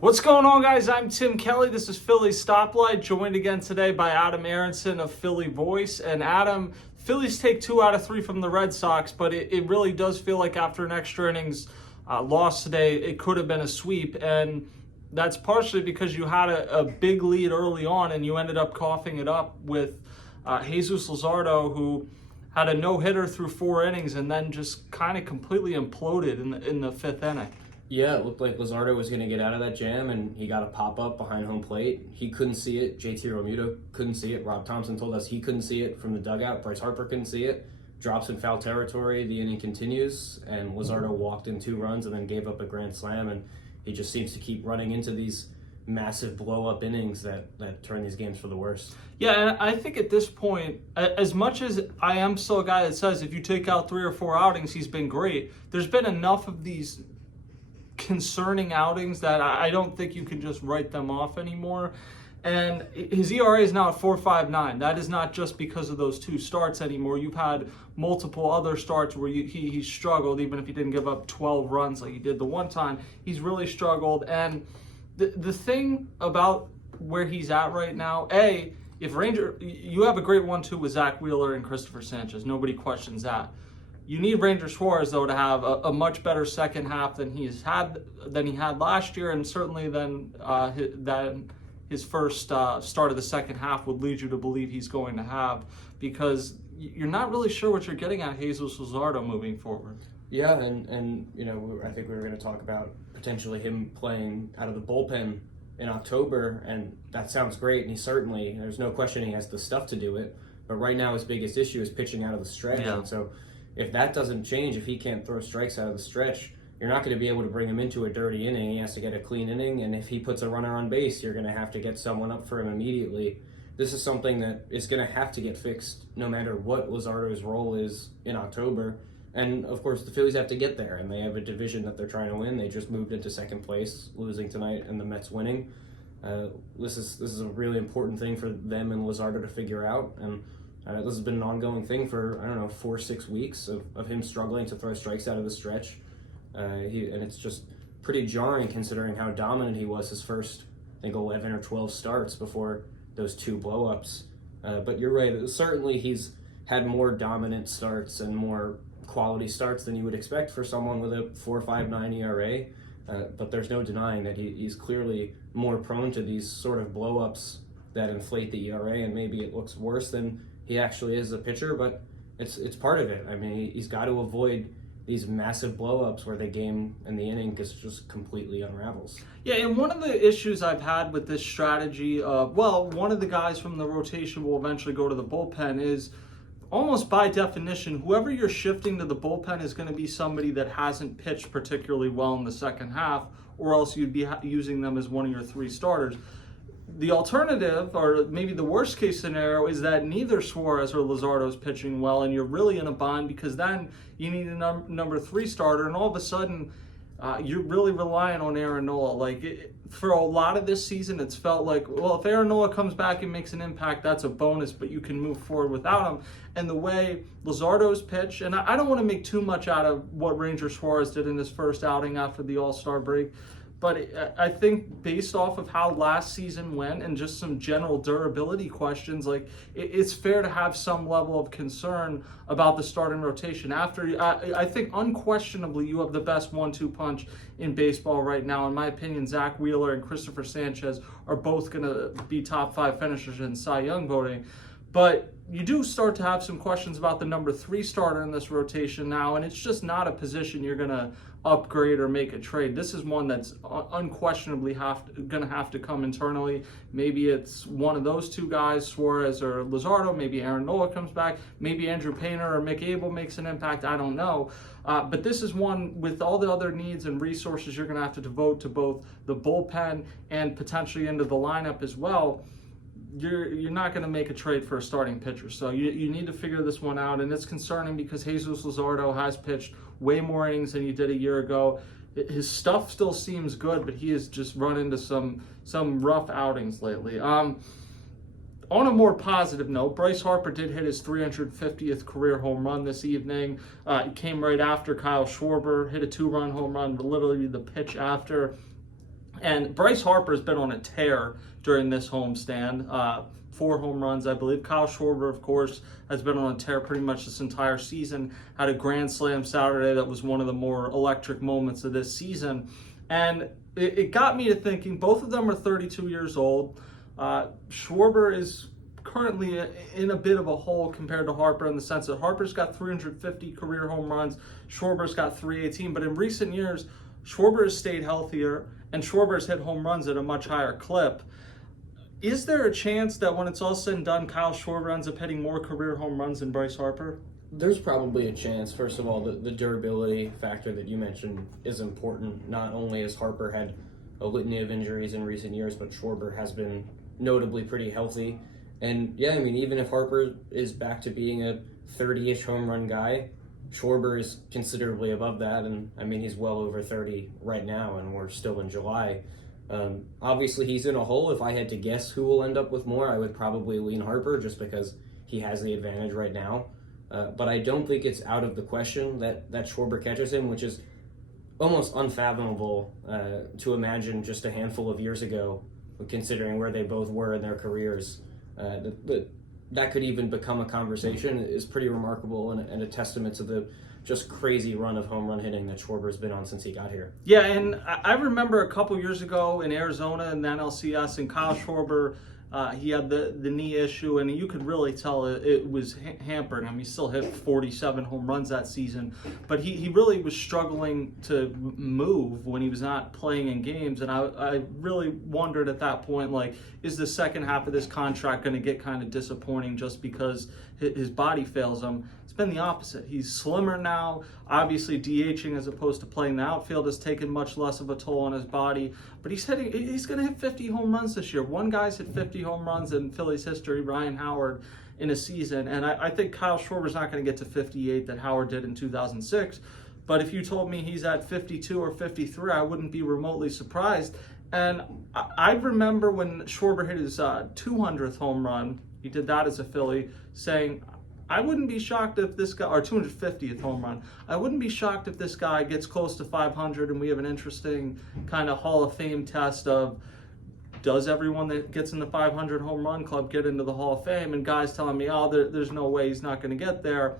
What's going on, guys? I'm Tim Kelly. This is Phillies Stoplight, joined again today by Adam Aaronson of Philly Voice. And Adam, Phillies take 2 out of 3 from the Red Sox, but it really does feel like after an extra innings loss today, it could have been a sweep. And that's partially because you had a big lead early on and you ended up coughing it up with Jesús Luzardo, who had a no-hitter through 4 innings and then just kind of completely imploded in the 5th inning. Yeah, it looked like Luzardo was going to get out of that jam, and he got a pop-up behind home plate. He couldn't see it. JT Realmuto couldn't see it. Rob Thompson told us he couldn't see it from the dugout. Bryce Harper couldn't see it. Drops in foul territory. The inning continues, and Luzardo walked in 2 runs and then gave up a grand slam, and he just seems to keep running into these massive blow-up innings that turn these games for the worse. Yeah, and I think at this point, as much as I am still a guy that says if you take out 3 or 4 outings, he's been great, there's been enough of these concerning outings that I don't think you can just write them off anymore. And his ERA is now at 4.59. That is not just because of those 2 starts anymore. You've had multiple other starts where he struggled, even if he didn't give up 12 runs like he did the one time. He's really struggled. And the thing about where he's at right now, if you have a great 1-2 with Zach Wheeler and Christopher Sanchez. Nobody questions that. You need Ranger Suarez, though, to have a much better second half than he had last year, and certainly than his first start of the second half would lead you to believe he's going to have, because you're not really sure what you're getting at Jesús Luzardo moving forward. Yeah, and I think we were going to talk about potentially him playing out of the bullpen in October, and that sounds great, and there's no question he has the stuff to do it, but right now his biggest issue is pitching out of the stretch, yeah. And so if that doesn't change, if he can't throw strikes out of the stretch, you're not going to be able to bring him into a dirty inning. He has to get a clean inning, and if he puts a runner on base, you're going to have to get someone up for him immediately. This is something that is going to have to get fixed no matter what Luzardo's role is in October. And, of course, the Phillies have to get there, and they have a division that they're trying to win. They just moved into second place, losing tonight, and the Mets winning. This is a really important thing for them and Luzardo to figure out, and this has been an ongoing thing for, 4-6 weeks of him struggling to throw strikes out of the stretch. And it's just pretty jarring considering how dominant he was his first, 11 or 12 starts before those 2 blow-ups. But you're right, certainly he's had more dominant starts and more quality starts than you would expect for someone with a 4.59 ERA. But there's no denying that he's clearly more prone to these sort of blow-ups that inflate the ERA, and maybe it looks worse than he actually is a pitcher, but it's part of it. I mean, he's got to avoid these massive blow-ups where the game and the inning just completely unravels. Yeah, and one of the issues I've had with this strategy, one of the guys from the rotation will eventually go to the bullpen, is almost by definition, whoever you're shifting to the bullpen is going to be somebody that hasn't pitched particularly well in the second half, or else you'd be using them as one of your 3 starters. The alternative, or maybe the worst case scenario, is that neither Suarez or Luzardo is pitching well, and you're really in a bind because then you need a number 3 starter, and all of a sudden you're really relying on Aaron Nola. For a lot of this season, it's felt like, well, if Aaron Nola comes back and makes an impact, that's a bonus, but you can move forward without him. And the way Luzardo's pitch, and I don't want to make too much out of what Ranger Suarez did in his first outing after the All-Star break, but I think based off of how last season went and just some general durability questions, it's fair to have some level of concern about the starting rotation. I think unquestionably you have the best 1-2 punch in baseball right now. In my opinion, Zach Wheeler and Christopher Sanchez are both going to be top 5 finishers in Cy Young voting. But you do start to have some questions about the number 3 starter in this rotation now, and it's just not a position you're going to upgrade or make a trade. This is one that's unquestionably going to have to come internally. Maybe it's one of those 2 guys, Suarez or Luzardo. Maybe Aaron Nola comes back. Maybe Andrew Painter or Mick Abel makes an impact. I don't know. But this is one with all the other needs and resources you're going to have to devote to both the bullpen and potentially into the lineup as well. You're not going to make a trade for a starting pitcher. So you need to figure this one out. And it's concerning because Jesús Luzardo has pitched way more innings than he did a year ago. His stuff still seems good, but he has just run into some rough outings lately. On a more positive note, Bryce Harper did hit his 350th career home run this evening. It came right after Kyle Schwarber hit a 2-run home run, literally the pitch after. And Bryce Harper has been on a tear during this homestand. 4 home runs, I believe. Kyle Schwarber, of course, has been on a tear pretty much this entire season. Had a grand slam Saturday that was one of the more electric moments of this season. And it got me to thinking, both of them are 32 years old. Schwarber is currently in a bit of a hole compared to Harper, in the sense that Harper's got 350 career home runs, Schwarber's got 318. But in recent years, Schwarber has stayed healthier, and Schwarber's hit home runs at a much higher clip. Is there a chance that when it's all said and done, Kyle Schwarber ends up hitting more career home runs than Bryce Harper? There's probably a chance. First of all, the durability factor that you mentioned is important. Not only has Harper had a litany of injuries in recent years, but Schwarber has been notably pretty healthy. And yeah, I mean, even if Harper is back to being a 30-ish home run guy, Schwarber is considerably above that. And I mean, he's well over 30 right now, and we're still in July. Obviously, he's in a hole. If I had to guess who will end up with more, I would probably lean Harper, just because he has the advantage right now. But I don't think it's out of the question that Schwarber catches him, which is almost unfathomable to imagine just a handful of years ago, considering where they both were in their careers. That could even become a conversation is pretty remarkable, and a testament to the just crazy run of home run hitting that Schwarber's been on since he got here. Yeah, and I remember a couple years ago in Arizona in the NLCS, and Kyle Schwarber, he had the knee issue, and you could really tell it was hampering him. He still hit 47 home runs that season, but he really was struggling to move when he was not playing in games. And I really wondered at that point, like, is the second half of this contract going to get kind of disappointing just because his body fails him? It's been the opposite. He's slimmer now. Obviously, DHing as opposed to playing the outfield has taken much less of a toll on his body. But he's going to hit 50 home runs this year. One guy's hit 50 home runs in Phillies history, Ryan Howard, in a season. And I think Kyle Schwarber's not going to get to 58 that Howard did in 2006. But if you told me he's at 52 or 53, I wouldn't be remotely surprised. And I remember when Schwarber hit his 200th home run, he did that as a Philly, saying, I wouldn't be shocked if this guy, or 250th home run, I wouldn't be shocked if this guy gets close to 500 and we have an interesting kind of Hall of Fame test of, does everyone that gets in the 500 home run club get into the Hall of Fame? And guys telling me, oh, there's no way he's not going to get there.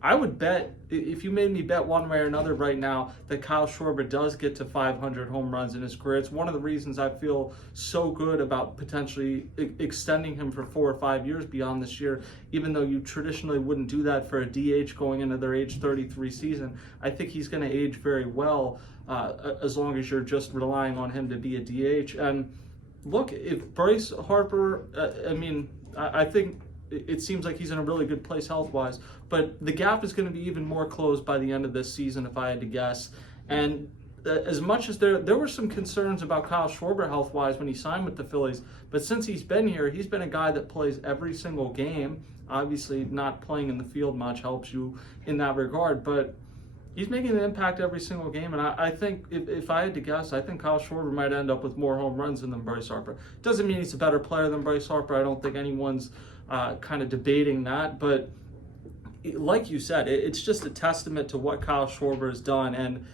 I would bet, if you made me bet one way or another right now, that Kyle Schwarber does get to 500 home runs in his career. It's one of the reasons I feel so good about potentially extending him for 4 or 5 years beyond this year, even though you traditionally wouldn't do that for a DH going into their age 33 season. I think he's going to age very well as long as you're just relying on him to be a DH. And look, if Bryce Harper, I think it seems like he's in a really good place health-wise, but the gap is going to be even more closed by the end of this season, if I had to guess. And as much as there were some concerns about Kyle Schwarber health-wise when he signed with the Phillies, but since he's been here, he's been a guy that plays every single game. Obviously, not playing in the field much helps you in that regard, but he's making an impact every single game. And I think, if I had to guess, I think Kyle Schwarber might end up with more home runs than Bryce Harper. Doesn't mean he's a better player than Bryce Harper. I don't think anyone's kind of debating that, but like you said, it's just a testament to what Kyle Schwarber has done, and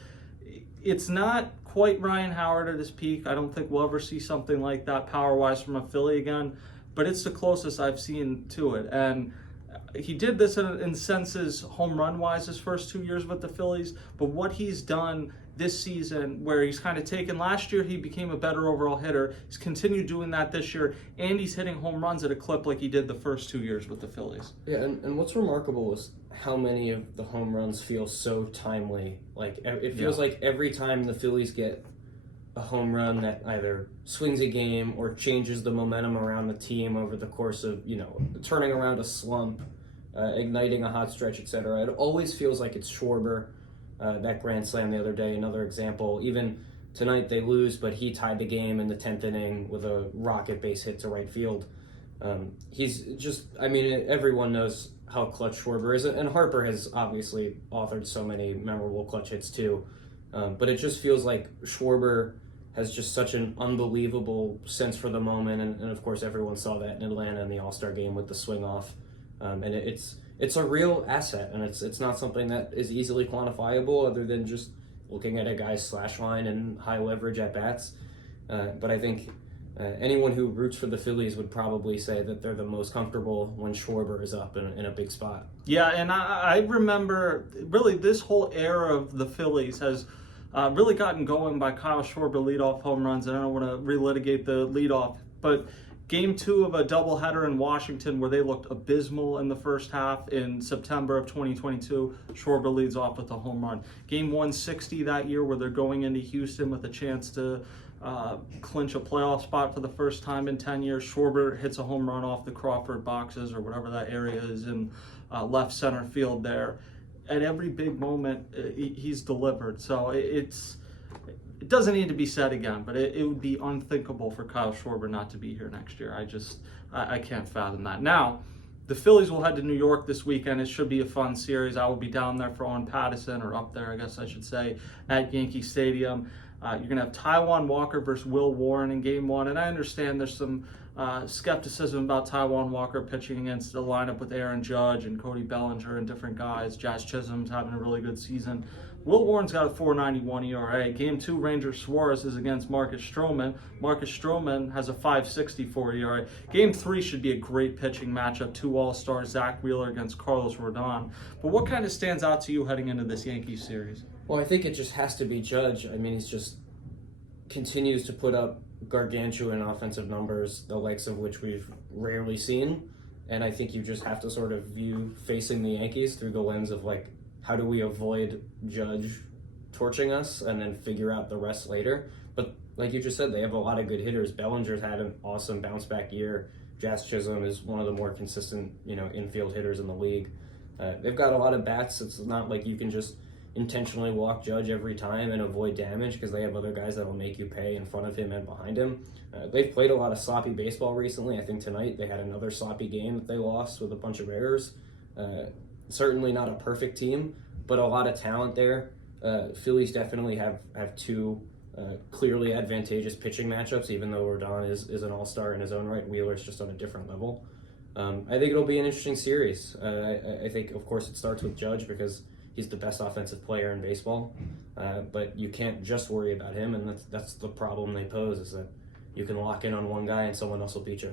it's not quite Ryan Howard at his peak. I don't think we'll ever see something like that power-wise from a Philly again, but it's the closest I've seen to it. And he did this in senses home run-wise his first 2 years with the Phillies, but what he's done this season, where he's kind of taken, last year he became a better overall hitter, he's continued doing that this year, and he's hitting home runs at a clip like he did the first 2 years with the Phillies. Yeah, and what's remarkable is how many of the home runs feel so timely. Like, it feels like every time the Phillies get a home run that either swings a game or changes the momentum around the team over the course of, turning around a slump, igniting a hot stretch, etc., it always feels like it's Schwarber. That grand slam the other day, another example. Even tonight they lose, but he tied the game in the 10th inning with a rocket base hit to right field. He's just, everyone knows how clutch Schwarber is, and Harper has obviously authored so many memorable clutch hits too. But it just feels like Schwarber has just such an unbelievable sense for the moment, and of course everyone saw that in Atlanta in the All-Star game with the swing off. And it's a real asset, and it's not something that is easily quantifiable other than just looking at a guy's slash line and high leverage at bats. But I think anyone who roots for the Phillies would probably say that they're the most comfortable when Schwarber is up in a big spot. Yeah, and I remember really this whole era of the Phillies has really gotten going by Kyle Schwarber leadoff home runs, and I don't want to relitigate the leadoff, but Game 2 of a doubleheader in Washington where they looked abysmal in the first half in September of 2022, Schwarber leads off with a home run. Game 160 that year where they're going into Houston with a chance to clinch a playoff spot for the first time in 10 years, Schwarber hits a home run off the Crawford boxes or whatever that area is in left center field there. At every big moment, he's delivered. So it doesn't need to be said again, but it would be unthinkable for Kyle Schwarber not to be here next year. I can't fathom that. Now, the Phillies will head to New York this weekend. It should be a fun series. I will be down there for on Pattison, or up there, I guess I should say, at Yankee Stadium. You're going to have Taijuan Walker versus Will Warren in Game 1, and I understand there's some skepticism about Taijuan Walker pitching against the lineup with Aaron Judge and Cody Bellinger and different guys. Jazz Chisholm's having a really good season. Will Warren's got a 4.91 ERA. Game 2, Ranger Suarez is against Marcus Stroman. Marcus Stroman has a 5.64 ERA. Game 3 should be a great pitching matchup. 2 All-Stars, Zach Wheeler against Carlos Rodon. But what kind of stands out to you heading into this Yankees series? Well, I think it just has to be Judge. I mean, he's just continues to put up gargantuan offensive numbers, the likes of which we've rarely seen. And I think you just have to sort of view facing the Yankees through the lens of, like, how do we avoid Judge torching us and then figure out the rest later. But like you just said, they have a lot of good hitters. Bellinger's had an awesome bounce back year. Jazz Chisholm is one of the more consistent, infield hitters in the league. They've got a lot of bats. It's not like you can just intentionally walk Judge every time and avoid damage, because they have other guys that will make you pay in front of him and behind him. They've played a lot of sloppy baseball recently. I think tonight they had another sloppy game that they lost with a bunch of errors. Certainly not a perfect team, but a lot of talent there. Phillies definitely have 2 clearly advantageous pitching matchups, even though Rodon is an all-star in his own right. Wheeler's just on a different level. I think it'll be an interesting series. I think, of course, it starts with Judge because he's the best offensive player in baseball. But you can't just worry about him, and that's the problem they pose, is that you can lock in on one guy and someone else will beat you.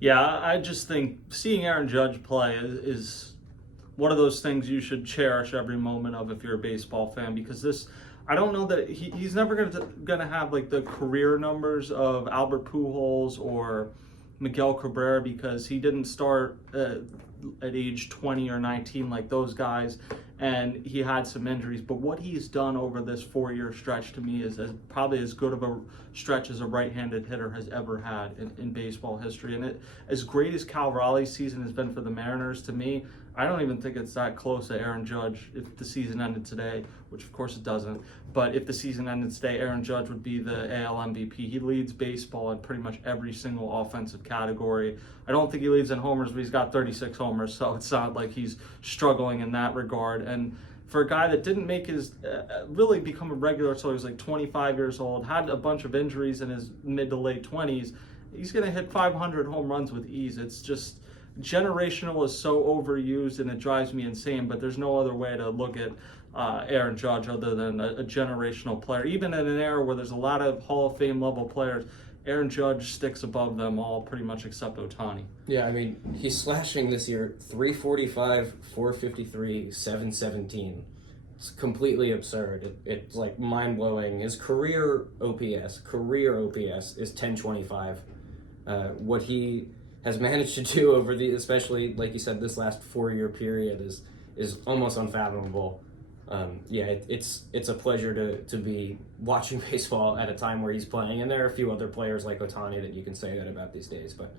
Yeah, I just think seeing Aaron Judge play is one of those things you should cherish every moment of if you're a baseball fan, because I don't know that he's never going to have like the career numbers of Albert Pujols or Miguel Cabrera, because he didn't start at age 20 or 19 like those guys, and he had some injuries. But what he's done over this 4-year stretch to me is probably as good of a stretch as a right-handed hitter has ever had in baseball history. And as great as Cal Raleigh's season has been for the Mariners, to me, I don't even think it's that close to Aaron Judge. If the season ended today, which of course it doesn't, but if the season ended today, Aaron Judge would be the AL MVP. He leads baseball in pretty much every single offensive category. I don't think he leads in homers, but he's got 36 homers, so it's not like he's struggling in that regard. And for a guy that didn't make his really become a regular until he was like 25 years old, had a bunch of injuries in his mid to late 20s, he's going to hit 500 home runs with ease. It's just generational is so overused and it drives me insane, but there's no other way to look at Aaron Judge other than a generational player. Even in an era where there's a lot of Hall of Fame level players, Aaron Judge sticks above them all pretty much except Ohtani. Yeah, I mean, he's slashing this year 345, 453, 717. It's completely absurd. It's like mind-blowing. His career OPS is 1025. What he has managed to do over especially like you said, this last 4-year period is almost unfathomable. It's a pleasure to be watching baseball at a time where he's playing, and there are a few other players like Ohtani that you can say that about these days, but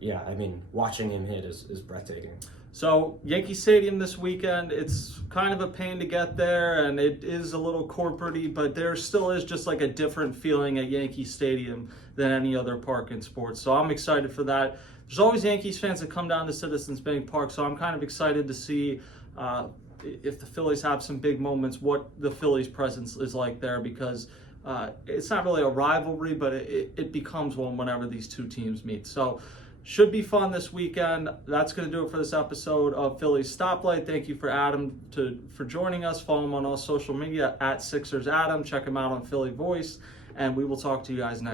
yeah, I mean, watching him hit is breathtaking. So Yankee Stadium this weekend, it's kind of a pain to get there, and it is a little corporate-y, but there still is just like a different feeling at Yankee Stadium than any other park in sports. So I'm excited for that. There's always Yankees fans that come down to Citizens Bank Park, so I'm kind of excited to see if the Phillies have some big moments, what the Phillies' presence is like there, because it's not really a rivalry, but it becomes one whenever these two teams meet. So should be fun this weekend. That's going to do it for this episode of Phillies Stoplight. Thank you for Adam for joining us. Follow him on all social media at SixersAdam. Check him out on Philly Voice, and we will talk to you guys next.